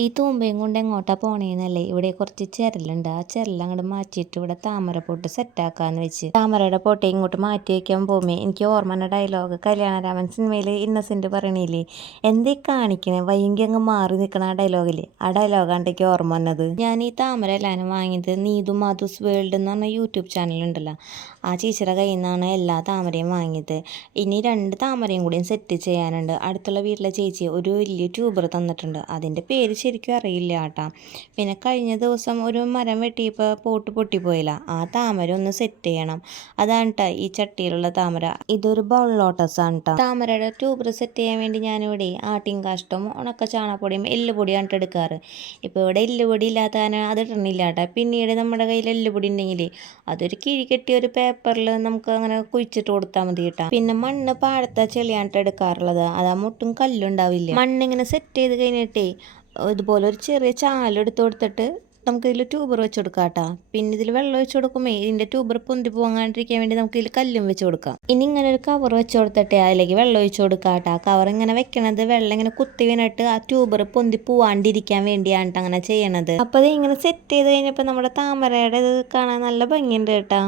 ഈ തൂമ്പയും കൊണ്ട് എങ്ങോട്ടാ പോണേന്നല്ലേ, ഇവിടെ കുറച്ച് ചിരലുണ്ട്. ആ ചിരലങ്ങോട്ട് മാറ്റിയിട്ട് ഇവിടെ താമരപ്പൊട്ട് സെറ്റാക്കാന്ന് വെച്ച് താമരയുടെ പൊട്ടെ ഇങ്ങോട്ട് മാറ്റി വയ്ക്കാൻ പോകുമ്പോ എനിക്ക് ഓർമ്മ ഡയലോഗ് കല്യാണരാമൻ സിനിമയിൽ ഇന്നസെന്റ് പറയണില്ലേ, എന്തേ കാണിക്കണേ വൈകി അങ്ങ് മാറി നിൽക്കണ ആ ഡയലോഗില്ലേ, ആ ഡയലോഗാണ്ടേക്ക് ഓർമ്മ വന്നത്. ഞാൻ ഈ താമര എല്ലാവരും വാങ്ങിയത് നീതു മാധുസ് വേൾഡ് എന്ന് പറഞ്ഞ യൂട്യൂബ് ചാനലുണ്ടല്ലോ, ആ ചേച്ചിയുടെ കയ്യിൽ നിന്നാണ് എല്ലാ താമരയും വാങ്ങിയത്. ഇനി 2 താമരയും കൂടിയും സെറ്റ് ചെയ്യാനുണ്ട്. അടുത്തുള്ള വീട്ടിലെ ചേച്ചി ഒരു വലിയ ട്യൂബർ തന്നിട്ടുണ്ട്, അതിൻ്റെ പേര് ശരിക്കും അറിയില്ല കേട്ടാ. പിന്നെ കഴിഞ്ഞ ദിവസം ഒരു മരം വെട്ടിയപ്പോൾ പോട്ട് പൊട്ടിപ്പോയില്ല, ആ താമര ഒന്ന് സെറ്റ് ചെയ്യണം. അതാണ് കേട്ടോ ഈ ചട്ടിയിലുള്ള താമര. ഇതൊരു ബൗൾ ലോട്ടസ് ആണ് കേട്ടോ. താമരയുടെ ട്യൂബർ സെറ്റ് ചെയ്യാൻ വേണ്ടി ഞാനിവിടെ ആട്ടിൻ കാഷ്ടവും ഉണക്ക ചാണകപ്പൊടിയും എല്ലുപൊടിയാണ് എടുക്കാറ്. ഇപ്പോൾ ഇവിടെ എല്ലുപൊടി ഇല്ലാത്തതിന് അത് ഇടണില്ല കേട്ടോ. പിന്നീട് നമ്മുടെ കയ്യിൽ എല്ലുപൊടി ഉണ്ടെങ്കിൽ അതൊരു കിഴി കെട്ടിയ ഒരു പേപ്പറിൽ നമുക്ക് അങ്ങനെ കുഴിച്ചിട്ട് കൊടുത്താൽ മതി കേട്ടോ. പിന്നെ മണ്ണ് പാടത്തെ ചെളിയാണ്ട് എടുക്കാറുള്ളത്, അതാ മുട്ടും കല്ലുണ്ടാവില്ല. മണ്ണിങ്ങനെ സെറ്റ് ചെയ്ത് കഴിഞ്ഞിട്ടേ ഇതുപോലെ ഒരു ചെറിയ ചാലെടുത്ത് കൊടുത്തിട്ട് നമുക്ക് ഇതിൽ ട്യൂബർ വെച്ച് കൊടുക്കാം കേട്ടോ. പിന്നെ ഇതിൽ വെള്ളം ഒഴിച്ച് കൊടുക്കുമ്പോൾ ഇതിൻ്റെ ട്യൂബർ പൊന്തി പോകാണ്ടിരിക്കാൻ വേണ്ടി നമുക്ക് ഇതിൽ കല്ലും വെച്ച് കൊടുക്കാം. ഇനി ഇങ്ങനെ ഒരു കവർ വെച്ച് കൊടുത്തിട്ട് അതിലേക്ക് വെള്ളം ഒഴിച്ച് കൊടുക്കാം കേട്ടോ. കവർ ഇങ്ങനെ വെക്കണത് വെള്ളം ഇങ്ങനെ കുത്തി വീണിട്ട് ആ ട്യൂബർ പൊന്തി പോവാണ്ടിരിക്കാൻ വേണ്ടിയാണ് അങ്ങനെ ചെയ്യണത്. അപ്പോൾ ഇത് ഇങ്ങനെ സെറ്റ് ചെയ്ത് കഴിഞ്ഞപ്പോൾ നമ്മുടെ താമരയുടെ ഇത് കാണാൻ നല്ല ഭംഗിയുണ്ട് കേട്ടോ.